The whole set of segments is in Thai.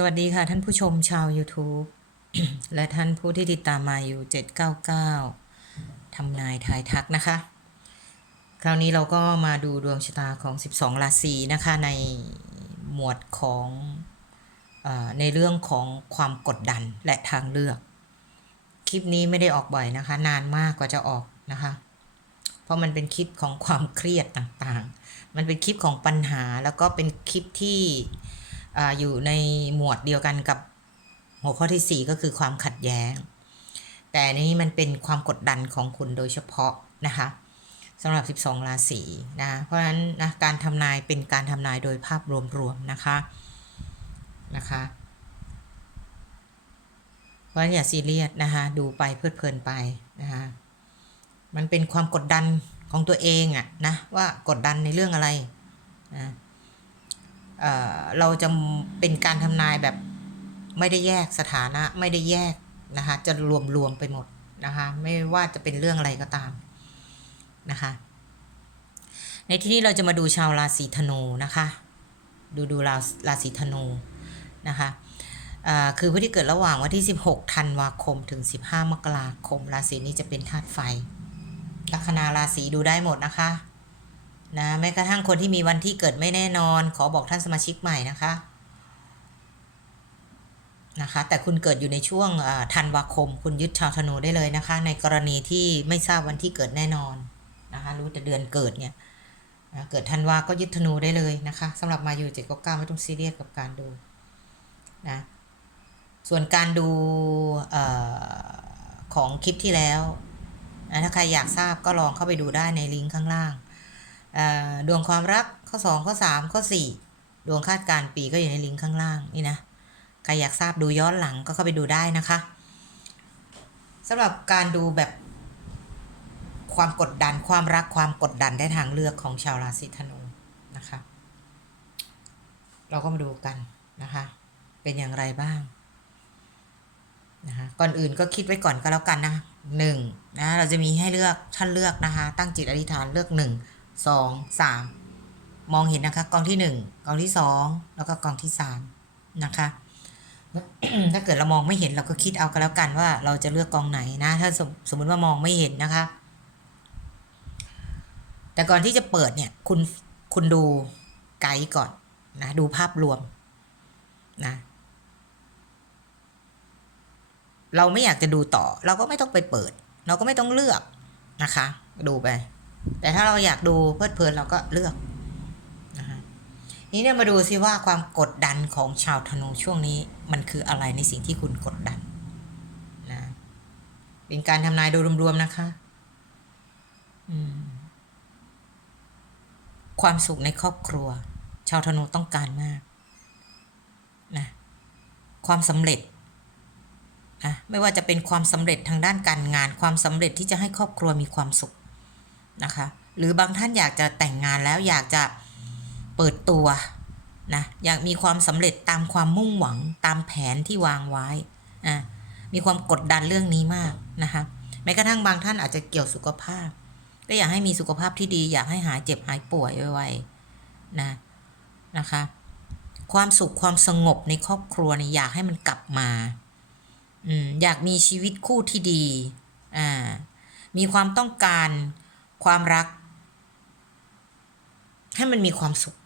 สวัสดีค่ะท่านผู้ชมชาว YouTube และท่านผู้ที่ติดตามมาอยู่ 799ทำนายทายทักนะคะ คราวนี้เราก็มาดูดวงชะตาของ 12 ราศีนะคะในหมวดของอในเรื่องของความกดดันและทางเลือก คลิปนี้ไม่ได้ออกบ่อยนะคะ นานมากกว่าจะออกนะคะ เพราะมันเป็นคลิปของความเครียดต่างๆ มันเป็นคลิปของปัญหาแล้วก็เป็นคลิปที่ ออยู่ในหมวดเดียวกันกับหัวข้อที่ 4 ก็คือความขัดแย้ง แต่นี้มันเป็นความกดดันของคุณโดยเฉพาะนะคะสำหรับ 12 ราศีนะ เพราะฉะนั้นนะการทำนายเป็นการทำนายโดยภาพรวมๆนะคะนะคะเพราะฉะนั้นอย่าซีเรียสนะคะดูไปเพลิดเพลินไปนะคะมันเป็นความกดดันของตัวเองอะนะว่ากดดันในเรื่องอะไรนะ เราจะเป็นการทำนายแบบไม่ได้แยกสถานะไม่ได้แยกนะคะจะรวมรวมไปหมดนะคะไม่ว่าจะเป็นเรื่องอะไรก็ตามนะคะในที่นี้เราจะมาดูชาวราศีธนูนะคะ ดูดูราราศีธนูนะคะคือผู้ที่เกิดระหว่างวันที่ 16 ธันวาคมถึง 15 มกราคม ราศีนี้จะเป็นธาตุไฟลัคนาราศีดูได้หมดนะคะ นะแม้กระทั่งคนที่มีวันที่เกิดไม่แน่นอน ขอบอกท่านสมาชิกใหม่นะคะนะคะแต่คุณเกิดอยู่ในช่วงธันวาคม คุณยึดชาวธนูได้เลยนะคะ ในกรณีที่ไม่ทราบวันที่เกิดแน่นอนนะคะรู้แต่เดือนเกิดเนี่ยนะเกิดธันวาก็ยึดธนูได้เลยนะคะสำหรับมาอยู่เจ็ดก็เก้าไม่ต้องซีเรียสกับการดูนะส่วนการดูอของคลิปที่แล้วนะถ้าใครอยากทราบก็ลองเข้าไปดูได้ในลิงก์ข้างล่าง ดวงความรักข้อ 2 ข้อ 3 ข้อ 4 ดวงคาดการปีก็อยู่ในลิงก์ข้างล่างนี่นะใครอยากทราบดูย้อนหลังก็เข้าไปดูได้นะคะสำหรับการดูแบบความกดดันความรักความกดดันได้ทางเลือกของชาวราศีธนูนะคะ เราก็มาดูกันนะคะ เป็นอย่างไรบ้างนะคะก่อนอื่นก็คิดไว้ก่อนก็แล้วกันนะหนึ่งนะเราจะมีให้เลือกท่านเลือกนะคะ ตั้งจิตอธิษฐานเลือกหนึ่ง สองสามมองเห็นนะคะกองที่หนึ่งกองที่สองแล้วก็กองที่สามนะคะถ้าเกิดเรามองไม่เห็นเราก็คิดเอาก็แล้วกันว่าเราจะเลือกกองไหนนะ ถ้าสมสมมติว่ามองไม่เห็นนะคะ แต่ก่อนที่จะเปิดเนี่ยคุณคุณดูไกด์ก่อนนะดูภาพรวมนะเราไม่อยากจะดูต่อ เราก็ไม่ต้องไปเปิด เราก็ไม่ต้องเลือกนะคะ ดูไป แต่ถ้าเราอยากดูเพลิดเพลินเราก็เลือกนะคะนี้เนี่ยมาดูซิว่าความกดดันของชาวธนูช่วงนี้ มันคืออะไรในสิ่งที่คุณกดดันนะเป็นการทำนายโดยรวมๆนะคะความสุขในครอบครัว ชาวธนูต้องการมากนะความสำเร็จนะไม่ว่าจะเป็นความสำเร็จทางด้านการงาน ความสำเร็จที่จะให้ครอบครัวมีความสุข นะคะ หรือบางท่านอยากจะแต่งงานแล้วอยากจะเปิดตัวนะอยากมีความสำเร็จตามความมุ่งหวังตามแผนที่วางไว้อะมีความกดดันเรื่องนี้มากนะคะแม้กระทั่งบางท่านอาจจะเกี่ยวสุขภาพ ก็อยากให้มีสุขภาพที่ดี อยากให้หายเจ็บหายป่วยไวๆนะนะคะความสุขความสงบในครอบครัวเนี่ยอยากให้มันกลับมาอืมอยากมีชีวิตคู่ที่ดีอ่ามีความต้องการ ความรัก ให้มันมีความสุข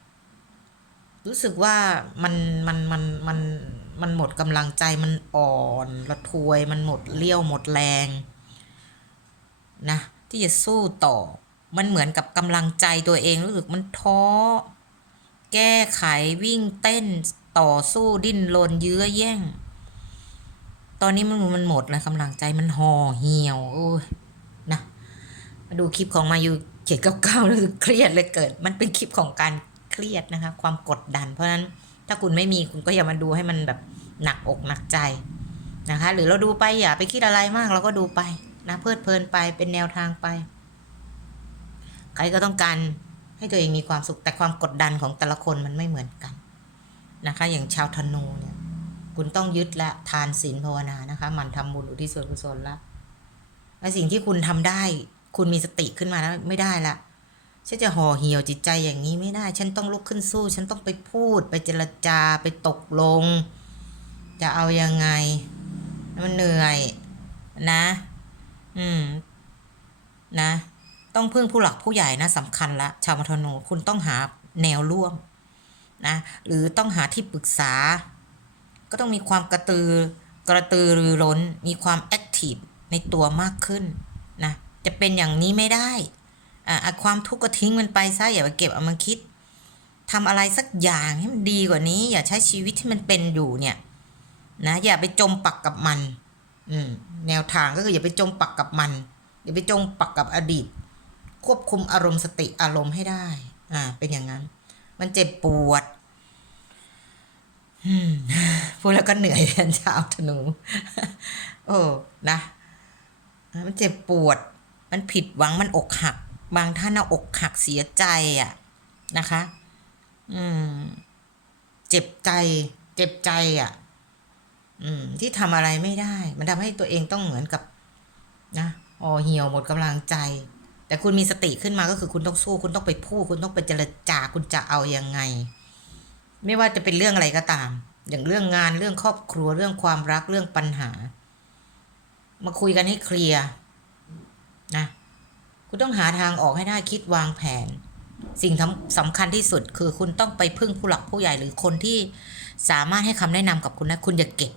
รู้สึกว่ามันมันมันมันมันหมดกำลังใจมันอ่อนระทวยมันหมดเลี้ยวหมดแรง นะ ที่จะสู้ต่อ มันเหมือนกับกำลังใจตัวเองรู้สึกมันท้อ แก้ไขวิ่งเต้นต่อสู้ดิ้นรนเยื้อแย่ง ตอนนี้มันมันหมดแล้วกำลังใจมันห่อเหี่ยวโอ้ยนะ มาดูคลิปของมาอยู่เจ็ดเก้าเก้ารู้สึกเครียดเลยเกิด มันเป็นคลิปของการเครียดนะคะ ความกดดัน เพราะฉะนั้นถ้าคุณไม่มีคุณก็อย่ามาดูให้มันแบบหนักอกหนักใจนะคะ หรือเราดูไปอย่าไปคิดอะไรมากเราก็ดูไปนะเพลิดเพลินไปเป็นแนวทางไป ใครก็ต้องการให้ตัวเองมีความสุขแต่ความกดดันของแต่ละคนมันไม่เหมือนกันนะคะ อย่างชาวธนูเนี่ยคุณต้องยึดละทานศีลภาวนานะคะหมันทำบุญอุทิศส่วนกุศลละและสิ่งที่คุณทำได้ คุณมีสติขึ้นมาแล้วไม่ได้ละฉันจะห่อเหี่ยวจิตใจอย่างนี้ไม่ได้ ฉันต้องลุกขึ้นสู้ ฉันต้องไปพูด ไปเจรจาไปตกลง จะเอายังไง มันเหนื่อย นะ อืม นะ ต้องพึ่งผู้หลักผู้ใหญ่นะสำคัญละชาวมัทโนคุณต้องหาแนวร่วม นะ หรือต้องหาที่ปรึกษา ก็ต้องมีความกระตือกระตือรือร้น มีความแอคทีฟในตัวมากขึ้น จะเป็นอย่างนี้ไม่ได้อ่าความทุกข์ก็ทิ้งมันไปซะอย่าไปเก็บเอามาคิดทำอะไรสักอย่างให้มันดีกว่านี้ อย่าใช้ชีวิตที่มันเป็นอยู่เนี่ย นะ อย่าไปจมปักกับมัน อืมแนวทางก็คืออย่าไปจมปักกับมันอย่าไปจมปักกับอดีต ควบคุมอารมณ์สติอารมณ์ให้ได้อ่าเป็นอย่างนั้น มันเจ็บปวดอืมพูดแล้วก็เหนื่อยแทนชาวธนู โอ้ นะ มันเจ็บปวด มันผิดหวังมันอกหัก บางท่านออกหักเสียใจอะนะคะ อืม เจ็บใจ เจ็บใจอะ อืม ที่ทำอะไรไม่ได้ มันทำให้ตัวเองต้องเหมือนกับ นะอ๋อเหี่ยวหมดกำลังใจ แต่คุณมีสติขึ้นมาก็คือคุณต้องสู้ คุณต้องไปพูด คุณต้องไปเจรจา คุณจะเอายังไง ไม่ว่าจะเป็นเรื่องอะไรก็ตาม อย่างเรื่องงานเรื่องครอบครัวเรื่องความรักเรื่องปัญหา มาคุยกันให้เคลียร์ คุณต้องหาทางออกให้ได้คิดวางแผน สิ่งสำคัญที่สุดคือคุณต้องไปพึ่งผู้หลักผู้ใหญ่หรือคนที่สามารถให้คำแนะนำกับคุณนะคุณอย่าเก็บ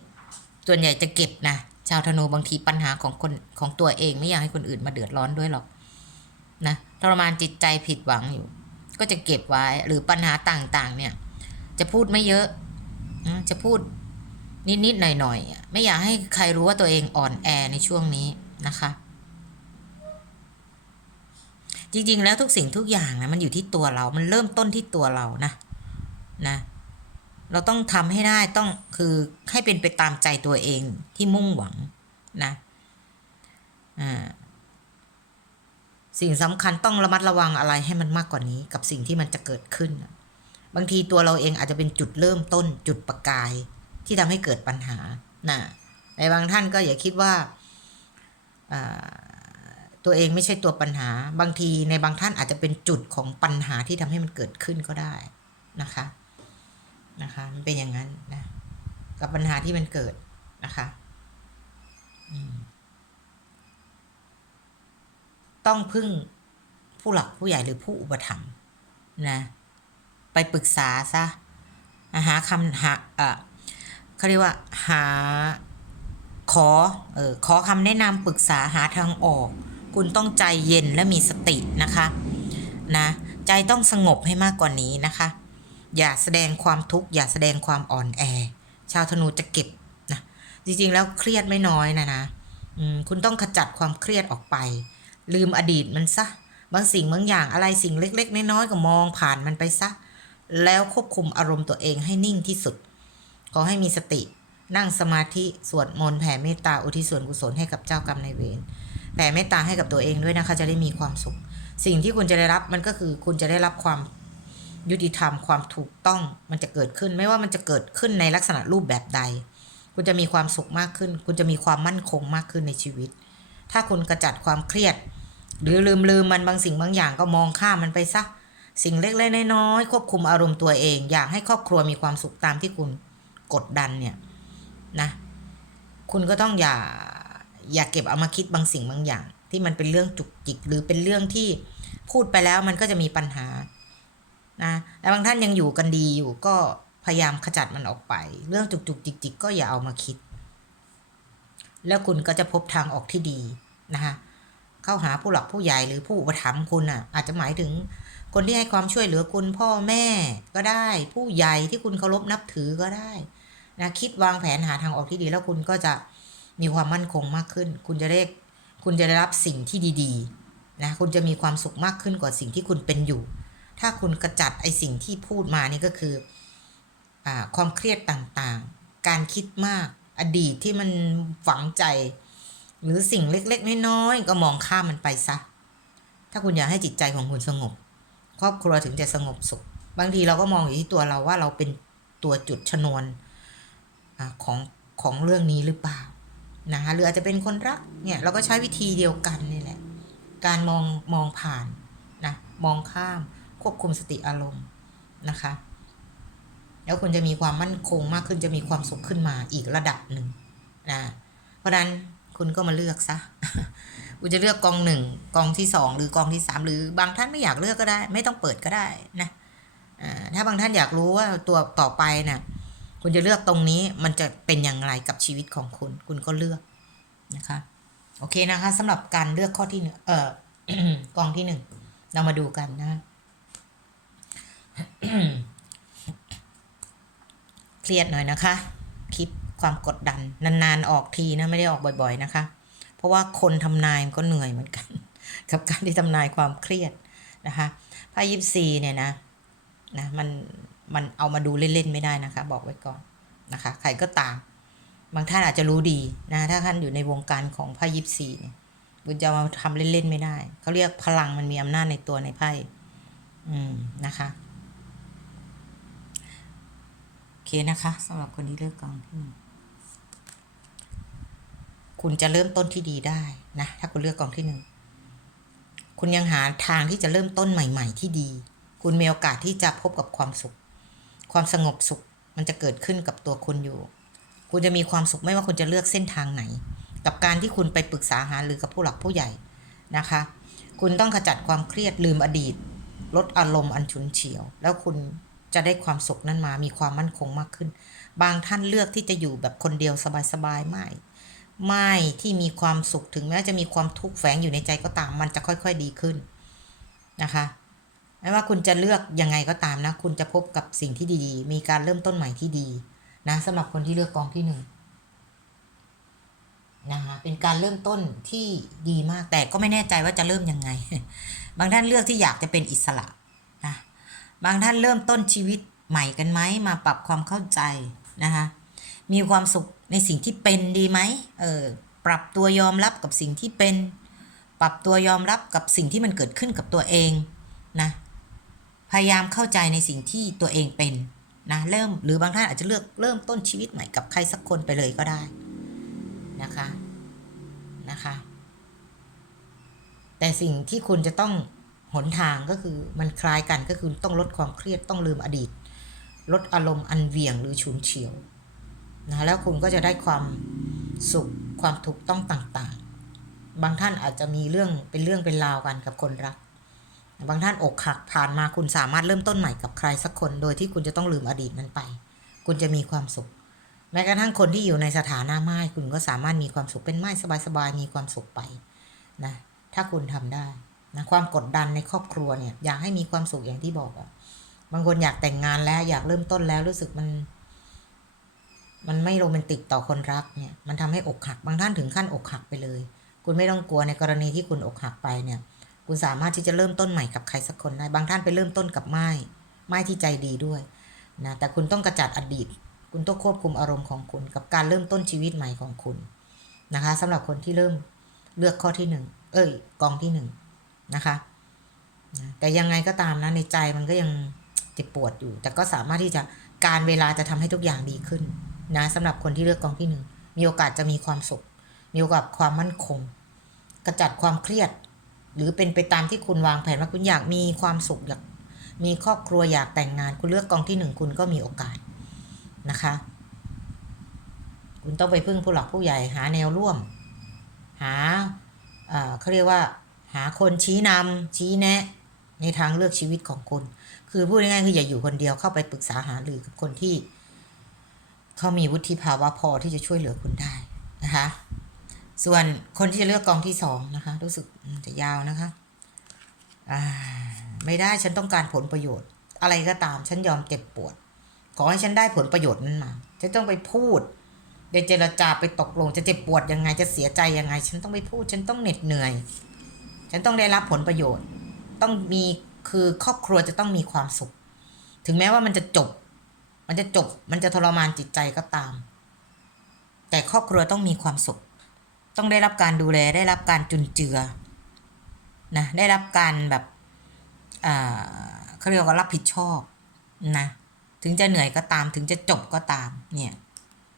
ส่วนใหญ่จะเก็บนะชาวธนูบางทีปัญหาของคนของตัวเองไม่อยากให้คนอื่นมาเดือดร้อนด้วยหรอกนะทรมานจิตใจผิดหวังอยู่ ก็จะเก็บไว้หรือปัญหาต่างๆ เนี่ย จะพูดไม่เยอะ จะพูดนิดๆหน่อยๆไม่อยากให้ใครรู้ว่าตัวเองอ่อนแอในช่วงนี้นะคะ จริง ๆ แล้วทุกสิ่งทุกอย่างนะมันอยู่ที่ตัวเรา มันเริ่มต้นที่ตัวเรานะ นะ เราต้องทำให้ได้ต้องคือให้เป็นไปตามใจตัวเองที่มุ่งหวังนะอ่าสิ่งสำคัญต้องระมัดระวังอะไรให้มันมากกว่านี้ กับสิ่งที่มันจะเกิดขึ้น บางทีตัวเราเองอาจจะเป็นจุดเริ่มต้นจุดประกายที่ทำให้เกิดปัญหานะในบางท่านก็อย่าคิดว่า ตัวเองไม่ใช่ตัวปัญหา บางทีในบางท่านอาจจะเป็นจุดของปัญหาที่ทำให้มันเกิดขึ้นก็ได้นะคะนะคะ มันเป็นอย่างนั้นนะ กับปัญหาที่มันเกิดนะคะต้องพึ่งผู้หลักผู้ใหญ่หรือผู้อุปถัมภ์นะไปปรึกษาซะหาคำหาเออเขาเรียกว่าหาขอเออขอคำแนะนำปรึกษาหาทางออก คุณต้องใจเย็นและมีสตินะคะนะใจต้องสงบให้มากกว่านี้นะคะ อย่าแสดงความทุกข์อย่าแสดงความอ่อนแอ ชาวธนูจะเก็บนะจริงๆแล้วเครียดไม่น้อยนะนะคุณต้องขจัดความเครียดออกไป ลืมอดีตมันซะบางสิ่งบางอย่างอะไรสิ่งเล็ก ๆ น้อยๆก็มองผ่านมันไปซะ แล้วควบคุมอารมณ์ตัวเองให้นิ่งที่สุด ขอให้มีสติ นั่งสมาธิสวดมนต์แผ่เมตตาอุทิศส่วนกุศลให้กับเจ้ากรรมนายเวร แผ่เมตตาให้กับตัวเองด้วยนะคะ จะได้มีความสุข สิ่งที่คุณจะได้รับมันก็คือคุณจะได้รับความยุติธรรมความถูกต้องมันจะเกิดขึ้น ไม่ว่ามันจะเกิดขึ้นในลักษณะรูปแบบใด คุณจะมีความสุขมากขึ้น คุณจะมีความมั่นคงมากขึ้นในชีวิต ถ้าคุณกระจัดความเครียด หรือลืมลืมมันบางสิ่งบางอย่างก็มองข้ามมันไปซะสิ่งเล็กๆน้อยๆควบคุมอารมณ์ตัวเอง อยากให้ครอบครัวมีความสุขตามที่คุณกดดันเนี่ยนะ คุณก็ต้องอย่า อย่าเก็บเอามาคิดบางสิ่งบางอย่าง ที่มันเป็นเรื่องจุกจิก หรือเป็นเรื่องที่พูดไปแล้วมันก็จะมีปัญหานะและบางท่านยังอยู่กันดีอยู่ก็พยายามขจัดมันออกไป เรื่องจุกจุกจิกจิกก็อย่าเอามาคิด แล้วคุณก็จะพบทางออกที่ดีนะคะเข้าหาผู้หลักผู้ใหญ่หรือผู้อุปถัมภ์คุณอะ อาจจะหมายถึงคนที่ให้ความช่วยเหลือคุณพ่อแม่ก็ได้ ผู้ใหญ่ที่คุณเคารพนับถือก็ได้นะคิดวางแผนหาทางออกที่ดีแล้วคุณก็จะ มีความมั่นคงมากขึ้น คุณจะได้คุณจะได้รับสิ่งที่ดีๆนะคุณจะมีความสุขมากขึ้นกว่าสิ่งที่คุณเป็นอยู่ ถ้าคุณกระจัดไอสิ่งที่พูดมานี่ก็คืออความเครียดต่างๆ การคิดมากอดีตที่มันฝังใจ หรือสิ่งเล็กๆน้อยๆก็มองข้ามมันไปซะถ้าคุณอยากให้จิตใจของคุณสงบ ครอบครัวถึงจะสงบสุข บางทีเราก็มองอยู่ที่ตัวเราว่าเราเป็นตัวจุดชนวนอของของเรื่องนี้หรือเปล่า นะคะหรืออาจจะเป็นคนรักเนี่ยเราก็ใช้วิธีเดียวกันนี่แหละการมองมองผ่านนะมองข้ามควบคุมสติอารมณ์นะคะ แล้วคุณจะมีความมั่นคงมากขึ้นจะมีความสุขขึ้นมาอีกระดับหนึ่งนะเพราะนั้นคุณก็มาเลือกซะคุณจะเลือกกองหนึ่งกองที่สองหรือกองที่สามหรือบางท่านไม่อยากเลือกก็ได้ ไม่ต้องเปิดก็ได้นะถ้าบางท่านอยากรู้ว่าตัวต่อไปน่ะ คุณจะเลือกตรงนี้มันจะเป็นอย่างไรกับชีวิตของคุณ คุณก็เลือกนะคะโอเคนะคะสำหรับการเลือกข้อที่หนึ่งเออกองที่หนึ่งเรามาดูกันนะเครียดหน่อยนะคะ คลิปความกดดัน นานๆออกทีนะไม่ได้ออกบ่อย ๆนะคะ เพราะว่าคนทำนายมันก็เหนื่อยเหมือนกัน กับการที่ทำนายความเครียดนะคะไพ่ยิปซีเนี่ยนะนะมัน มันเอามาดูเล่นๆไม่ได้นะคะ บอกไว้ก่อนนะคะ ใครก็ตาม บางท่านอาจจะรู้ดีนะถ้าท่านอยู่ในวงการของไพ่ยิปซีเนี่ยคุณจะมาทำเล่นๆไม่ได้ เขาเรียกพลังมันมีอำนาจในตัวในไพ่อืมนะคะโอเคนะคะสำหรับคนที่เลือกกองที่หนึ่งคุณจะเริ่มต้นที่ดีได้นะถ้าคุณเลือกกองที่หนึ่งคุณยังหาทางที่จะเริ่มต้นใหม่ ๆ ที่ดี คุณมีโอกาสที่จะพบกับความสุข ความสงบสุขมันจะเกิดขึ้นกับตัวคุณอยู่ คุณจะมีความสุขไม่ว่าคุณจะเลือกเส้นทางไหน กับการที่คุณไปปรึกษาหารือกับผู้หลักผู้ใหญ่นะคะ คุณต้องขจัดความเครียดลืมอดีต ลดอารมณ์อันฉุนเฉียว แล้วคุณจะได้ความสุขนั้นมามีความมั่นคงมากขึ้น บางท่านเลือกที่จะอยู่แบบคนเดียวสบายๆไม่ไม่ที่มีความสุขถึงแม้จะมีความทุกข์แฝงอยู่ในใจก็ตาม มันจะค่อย ๆดีขึ้นนะคะ ไม่ว่าคุณจะเลือกยังไงก็ตามนะ คุณจะพบกับสิ่งที่ดีๆ มีการเริ่มต้นใหม่ที่ดี นะสำหรับคนที่เลือกกองที่หนึ่งนะคะเป็นการเริ่มต้นที่ดีมาก แต่ก็ไม่แน่ใจว่าจะเริ่มยังไง บางท่านเลือกที่อยากจะเป็นอิสระนะบางท่านเริ่มต้นชีวิตใหม่กันไหมมาปรับความเข้าใจนะคะมีความสุขในสิ่งที่เป็นดีไหมเออปรับตัวยอมรับกับสิ่งที่เป็น ปรับตัวยอมรับกับสิ่งที่มันเกิดขึ้นกับตัวเองนะ พยายามเข้าใจในสิ่งที่ตัวเองเป็นนะเริ่มหรือบางท่านอาจจะเลือกเริ่มต้นชีวิตใหม่กับใครสักคนไปเลยก็ได้นะคะนะคะ แต่สิ่งที่คุณจะต้องหนทางก็คือมันคล้ายกันก็คือต้องลดความเครียดต้องลืมอดีต ลดอารมณ์อันเวียงหรือฉุนเฉียวนะแล้วคุณก็จะได้ความสุขความถูกต้องต่างๆ บางท่านอาจจะมีเรื่องเป็นเรื่องเป็นราวกันกับคนรัก บางท่านอกหักผ่านมาคุณสามารถเริ่มต้นใหม่กับใครสักคน โดยที่คุณจะต้องลืมอดีตนั้นไป คุณจะมีความสุข แม้กระทั่งคนที่อยู่ในสถานะไม้คุณก็สามารถมีความสุขเป็นไม้สบายๆมีความสุขไปนะถ้าคุณทำได้นะความกดดันในครอบครัวเนี่ยอยากให้มีความสุขอย่างที่บอกอะบางคนอยากแต่งงานแล้วอยากเริ่มต้นแล้วรู้สึกมัน มันไม่โรแมนติกต่อคนรักเนี่ย มันทำให้อกหัก บางท่านถึงขั้นอกหักไปเลย คุณไม่ต้องกลัวในกรณีที่คุณอกหักไปเนี่ย คุณสามารถที่จะเริ่มต้นใหม่กับใครสักคนได้บางท่านไปเริ่มต้นกับไม้ไม้ที่ใจดีด้วยนะแต่คุณต้องกระจัดอดีต คุณต้องควบคุมอารมณ์ของคุณ กับการเริ่มต้นชีวิตใหม่ของคุณนะคะสำหรับคนที่เริ่มเลือกข้อที่หนึ่งเอ้ยกองที่หนึ่งนะคะแต่ยังไงก็ตามนะในใจมันก็ยังเจ็บปวดอยู่ แต่ก็สามารถที่จะการเวลาจะทำให้ทุกอย่างดีขึ้นนะสำหรับคนที่เลือกกองที่หนึ่งมีโอกาสจะมีความสุข มีโอกาสความมั่นคง กระจัดความเครียด หรือเป็นไปตามที่คุณวางแผนว่าคุณอยากมีความสุขอยากมีครอบครัวอยากแต่งงาน คุณเลือกกองที่หนึ่งคุณก็มีโอกาสนะคะ คุณต้องไปพึ่งผู้หลักผู้ใหญ่หาแนวร่วม หาเขาเรียกว่า หาคนชี้นำชี้แนะ ในทางเลือกชีวิตของคุณ คือพูดง่ายๆคืออย่าอยู่คนเดียวเข้าไปปรึกษาหารือกับคนที่เขามีวุฒิภาวะพอที่จะช่วยเหลือคุณได้นะคะ ส่วนคนที่จะเลือกกองที่สองนะคะ รู้สึกจะยาวนะคะไม่ได้ฉันต้องการผลประโยชน์ อะไรก็ตาม ฉันยอมเจ็บปวด ขอให้ฉันได้ผลประโยชน์นั้นมาฉันต้องไปพูดไปเจรจาไปตกลง จะเจ็บปวดยังไงจะเสียใจยังไง ฉันต้องไปพูด ฉันต้องเหน็ดเหนื่อย ฉันต้องได้รับผลประโยชน์ ต้องมีคือครอบครัวจะต้องมีความสุข ถึงแม้ว่ามันจะจบ มันจะจบ มันจะทรมานจิตใจก็ตาม แต่ครอบครัวต้องมีความสุข ต้องได้รับการดูแลได้รับการจุนเจือนะได้รับการแบบเขาเรียกว่ารับผิดชอบนะถึงจะเหนื่อยก็ตามถึงจะจบก็ตามเนี่ย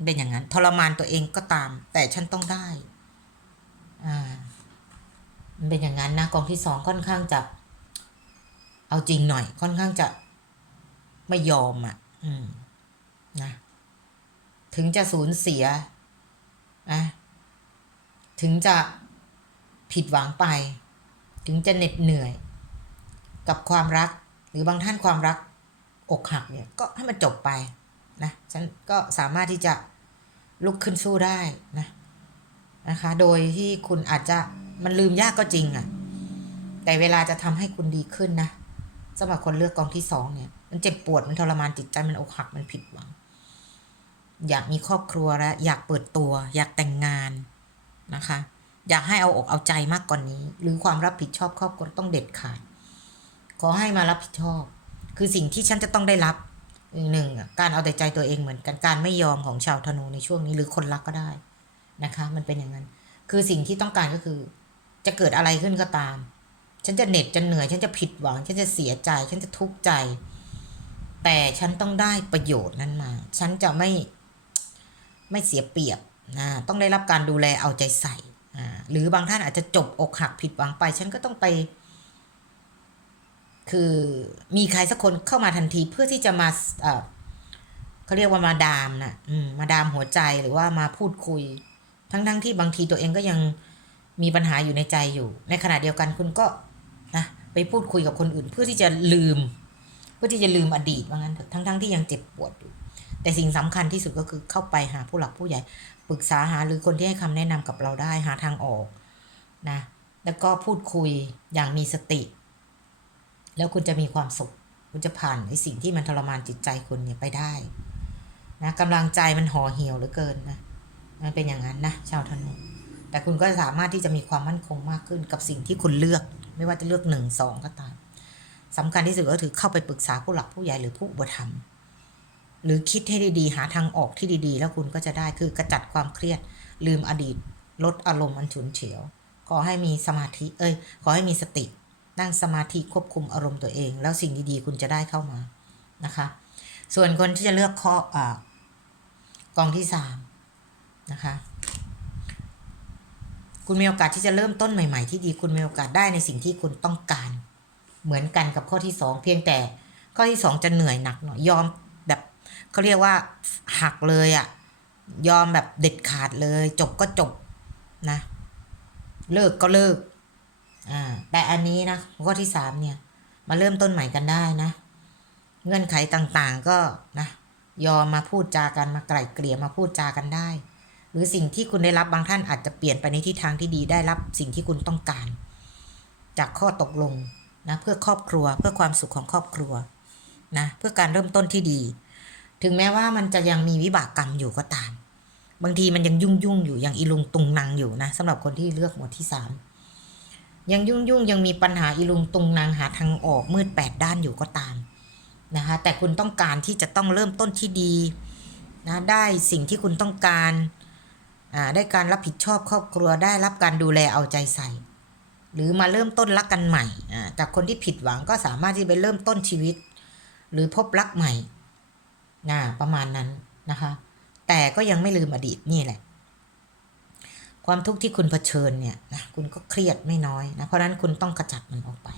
เป็นอย่างนั้นทรมานตัวเองก็ตาม แต่ฉันต้องได้อ่ามันเป็นอย่างนั้นนะกองที่สองค่อนข้างจะ เอาจริงหน่อย ค่อนข้างจะไม่ยอมอะ อืมนะถึงจะสูญเสียนะ ถึงจะผิดหวังไป ถึงจะเหน็ดเหนื่อย กับความรัก หรือบางท่านความรักอกหักเนี่ยก็ให้มันจบไปนะฉันก็สามารถที่จะลุกขึ้นสู้ได้นะนะคะ โดยที่คุณอาจจะมันลืมยากก็จริงอะแต่เวลาจะทำให้คุณดีขึ้นนะสำหรับคนเลือกกองที่สองเนี่ย มันเจ็บปวดมันทรมานจิตใจมันอกหักมันผิดหวัง อยากมีครอบครัวแล้วอยากเปิดตัว อยากแต่งงาน นะคะ อยากให้เอาอกเอาใจมากกว่านนี้ หรือความรับผิดชอบครอบครัวต้องเด็ดขาด ขอให้มารับผิดชอบ คือสิ่งที่ฉันจะต้องได้รับหนึ่งการเอาแต่ใจตัวเองเหมือนกันการไม่ยอมของชาวธนูในช่วงนี้หรือคนรักก็ได้นะคะ มันเป็นอย่างนั้น คือสิ่งที่ต้องการก็คือ จะเกิดอะไรขึ้นก็ตาม ฉันจะเหน็ดจะเหนื่อย ฉันจะผิดหวัง ฉันจะเสียใจ ฉันจะทุกข์ใจ แต่ฉันต้องได้ประโยชน์นั้นมา ฉันจะไม่ไม่เสียเปรียบ ต้องได้รับการดูแลเอาใจใส่หรือบางท่านอาจจะจบอกหักผิดหวังไป ฉันก็ต้องไป คือมีใครสักคนเข้ามาทันทีเพื่อที่จะมาเขาเรียกว่ามาดามนะมมาดามหัวใจหรือว่ามาพูดคุย ทั้งๆทที่บางทีตัวเองก็ยังมีปัญหาอยู่ในใจอยู่ ในขณะเดียวกันคุณก็นะไปพูดคุยกับคนอื่น เพื่อที่จะลืม เพื่อที่จะลืมอดีตว่างั้นเถอะทั้งๆที่ยังเจ็บปวดอยู่แต่สิ่งสำคัญที่สุดก็คือเข้าไปหาผู้หลักผู้ใหญ่ ปรึกษาหาหรือคนที่ให้คำแนะนำกับเราได้หาทางออกนะแล้วก็พูดคุยอย่างมีสติ แล้วคุณจะมีความสุข คุณจะผ่านไอ้สิ่งที่มันทรมานจิตใจคุณเนี่ยไปได้นะกำลังใจมันห่อเหี่ยวเหลือเกินนะมันเป็นอย่างนั้นนะชาวธนูแต่คุณก็สามารถที่จะมีความมั่นคงมากขึ้นกับสิ่งที่คุณเลือก ไม่ว่าจะเลือกหนึ่งสองก็ตามสำคัญที่สุดก็คือเข้าไปปรึกษาผู้หลักผู้ใหญ่หรือผู้อุปถัมภ์ หรือคิดให้ดีๆ หาทางออกที่ดีๆ แล้วคุณก็จะได้คือกระจัดความเครียด ลืมอดีต ลดอารมณ์อันฉุนเฉียว ขอให้มีสมาธิ เอ้ย ขอให้มีสติ นั่งสมาธิควบคุมอารมณ์ตัวเอง แล้วสิ่งดีๆ คุณจะได้เข้ามานะคะ ส่วนคนที่จะเลือกข้ออ่ากองที่สามนะคะคุณมีโอกาสที่จะเริ่มต้นใหม่ ๆ ที่ดีคุณมีโอกาสได้ในสิ่งที่คุณต้องการ เหมือนกันกับข้อที่สองเพียงแต่ข้อที่สองจะเหนื่อยหนักหน่อยยอม เขาเรียกว่าหักเลยอะยอมแบบเด็ดขาดเลย จบก็จบนะ เลิกก็เลิก อ่า แต่อันนี้นะข้อที่สามเนี่ย มาเริ่มต้นใหม่กันได้นะ เงื่อนไขต่างๆก็นะ ยอมมาพูดจากันมาไกล่เกลี่ยมาพูดจากันได้ หรือสิ่งที่คุณได้รับบางท่านอาจจะเปลี่ยนไปในทิศทางที่ดีได้รับสิ่งที่คุณต้องการ จากข้อตกลงนะเพื่อครอบครัวเพื่อความสุขของครอบครัวนะเพื่อการเริ่มต้นที่ดี ถึงแม้ว่ามันจะยังมีวิบากกรรมอยู่ก็ตาม บางทีมันยังยุ่งยุ่งอยู่ยังอีลุงตุงนางอยู่นะสำหรับคนที่เลือกหมวดที่สามยังยุ่งยุ่งยังมีปัญหาอีลุงตุงนางหาทางออกมืดแปดด้านอยู่ก็ตามนะคะแต่คุณต้องการที่จะต้องเริ่มต้นที่ดีนะได้สิ่งที่คุณต้องการอ่าได้การรับผิดชอบครอบครัวได้รับการดูแลเอาใจใส่ หรือมาเริ่มต้นรักกันใหม่อ่าจากคนที่ผิดหวังก็สามารถที่ไปเริ่มต้นชีวิต หรือพบรักใหม่ นะประมาณนั้นนะคะ แต่ก็ยังไม่ลืมอดีตนี่แหละ ความทุกข์ที่คุณเผชิญเนี่ยนะคุณก็เครียดไม่น้อยนะเพราะนั้นคุณต้องกระจัดมันออกไป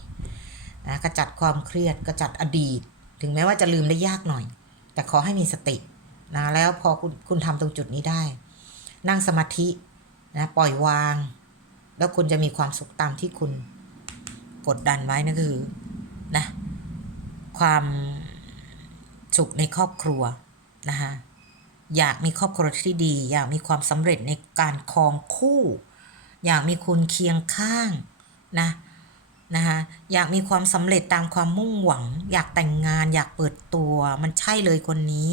นะกระจัดความเครียดกระจัดอดีต ถึงแม้ว่าจะลืมได้ยากหน่อย แต่ขอให้มีสตินะแล้วพอคุณคุณทำตรงจุดนี้ได้ นั่งสมาธินะปล่อยวาง แล้วคุณจะมีความสุขตามที่คุณกดดันไว้นั่นคือนะความ สุขในครอบครัวนะคะอยากมีครอบครัวที่ดี อยากมีความสำเร็จในการครองคู่ อยากมีคุณเคียงข้างนะนะคะอยากมีความสำเร็จตามความมุ่งหวัง อยากแต่งงานอยากเปิดตัว มันใช่เลยคนนี้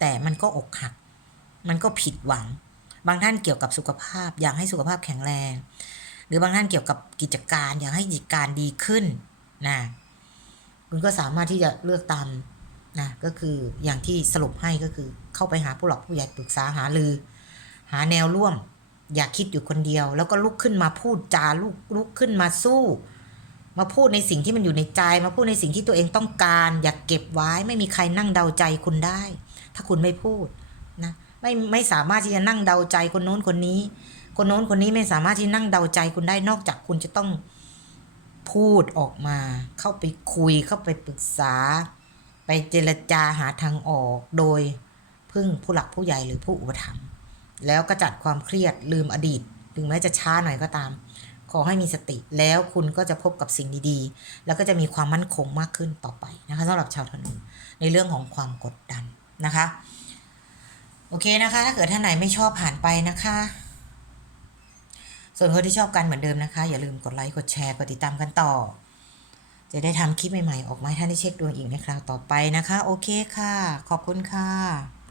แต่มันก็อกหัก มันก็ผิดหวัง บางท่านเกี่ยวกับสุขภาพ อยากให้สุขภาพแข็งแรง หรือบางท่านเกี่ยวกับกิจการ อยากให้กิจการดีขึ้นนะคุณก็สามารถที่จะเลือกตาม นะก็คืออย่างที่สรุปให้ก็คือเข้าไปหาผู้หลักผู้ใหญ่ปรึกษาหารือ หาแนวร่วม อย่าคิดอยู่คนเดียว แล้วก็ลุกขึ้นมาพูดจาลุกลุกขึ้นมาสู้ มาพูดในสิ่งที่มันอยู่ในใจ มาพูดในสิ่งที่ตัวเองต้องการ อย่าเก็บไว้ไม่มีใครนั่งเดาใจคุณได้ ถ้าคุณไม่พูดนะไม่ไม่สามารถที่จะนั่งเดาใจคนโน้นคนนี้ คนโน้นคนนี้ไม่สามารถที่นั่งเดาใจคุณได้นอกจากคุณจะต้องพูดออกมา เข้าไปคุยเข้าไปปรึกษา เจรจาหาทางออกโดยพึ่งผู้หลักผู้ใหญ่หรือผู้อุปถัมภ์แล้วก็จัดความเครียดลืมอดีต ถึงแม้จะช้าหน่อยก็ตาม ขอให้มีสติแล้วคุณก็จะพบกับสิ่งดีๆ แล้วก็จะมีความมั่นคงมากขึ้นต่อไปนะคะสำหรับชาวธนูในเรื่องของความกดดันนะคะ โอเคนะคะ ถ้าเกิดท่านไหนไม่ชอบผ่านไปนะคะ ส่วนคนที่ชอบกันเหมือนเดิมนะคะ อย่าลืมกดไลค์กดแชร์กดติดตามกันต่อ จะได้ทำคลิปใหม่ๆ ออกมาให้ท่านได้เช็คดวงอีกในคราวต่อไปนะคะ โอเคค่ะ ขอบคุณค่ะ